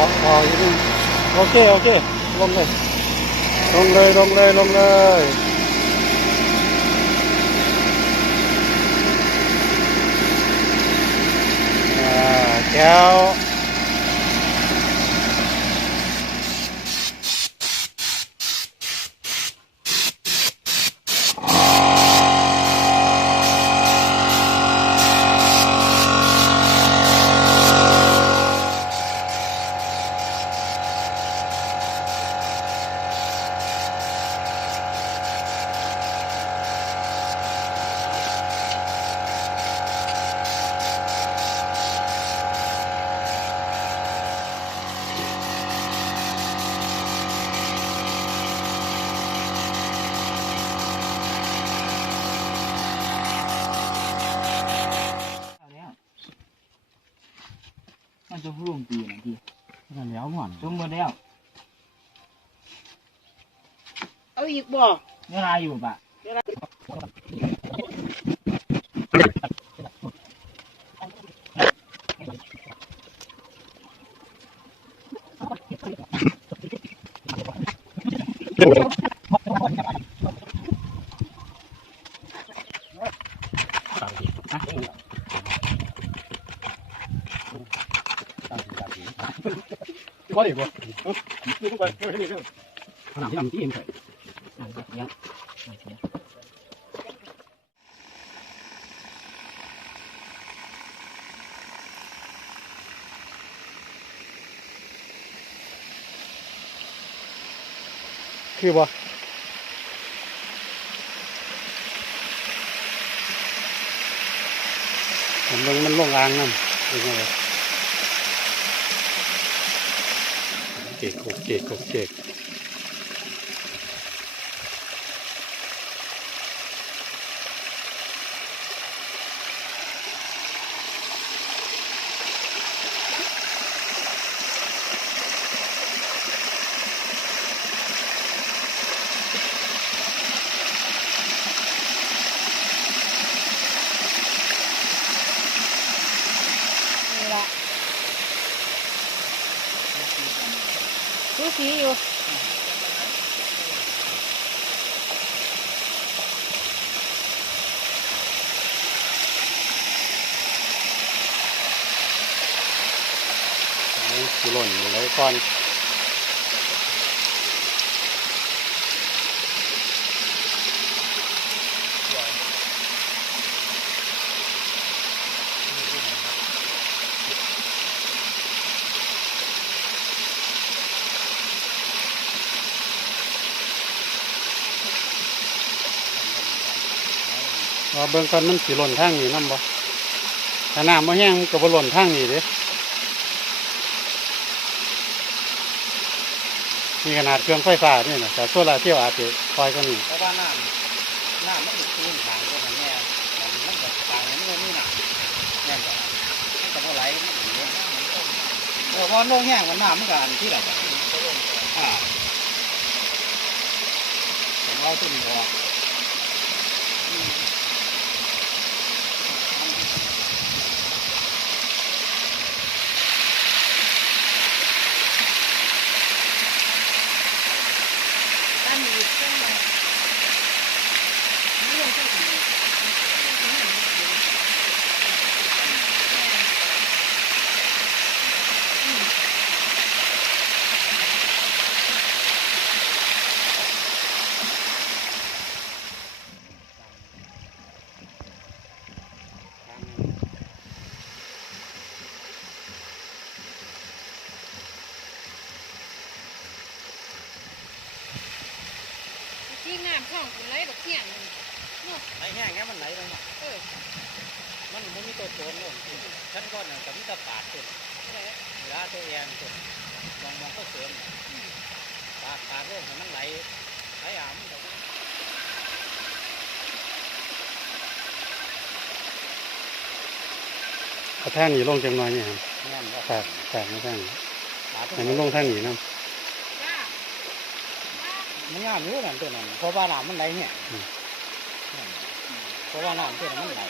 ออีกนิดโอเคโอเคลงเลยลงเลยลงเลยลงเลยแก้วมันจะร่วงปีนะพี่มันแล้วหมอนจมหมดแล้ว เอาอีกบ่เวลาอยู่ปะcó điểm rồi không phải cái này đâu làm cái tí em phảiคือบ่ผมลงมันลงอ่างนั่นเป็นไงเจ๊กเจ๊กเจ๊กดูสีอยู่หล่นเลยก่อนเบื้องต้นมันสีหล่นทางนี้น้ำบ่ถ้าน้ำมาแห้งก็บ่หล่นทางนี้เด้มีขนาดเครื่องไฟฟ้านี่นะแต่โซลาร์เซลล์อาจจะคอยก็นี่เพราะว่าน้ำมันอยู่ที่ทางก็มันแน่มันแบบทางนี้มันนี่หนักแน่นกว่ามันจะไหลมันอย่างนี้พอลงแห้งมันน้ำมันกันที่ไหนแบบของเราตุ่มหัวที่น้ำช่องไหลดอกเที่ยงไหลแห้งแค่มันไหลลงมามันไม่มีตัวโจรลงชั้นก้อนหนึ่งกับมีตะปาดตัวเวลาตัวเองตัวมองก็เสริมปาดลงมันไหลอ่ำเอาทางนี้ลงจังหน่อยนี่ครับแตกไม่ทางนี้แต่มันลงทางนี้นะมันงามอยู่นั่นตัวนั้นเพราะว่าน้ำมันไหลเนี่ยเพราะว่าน้ำตัวนั้นมันไหล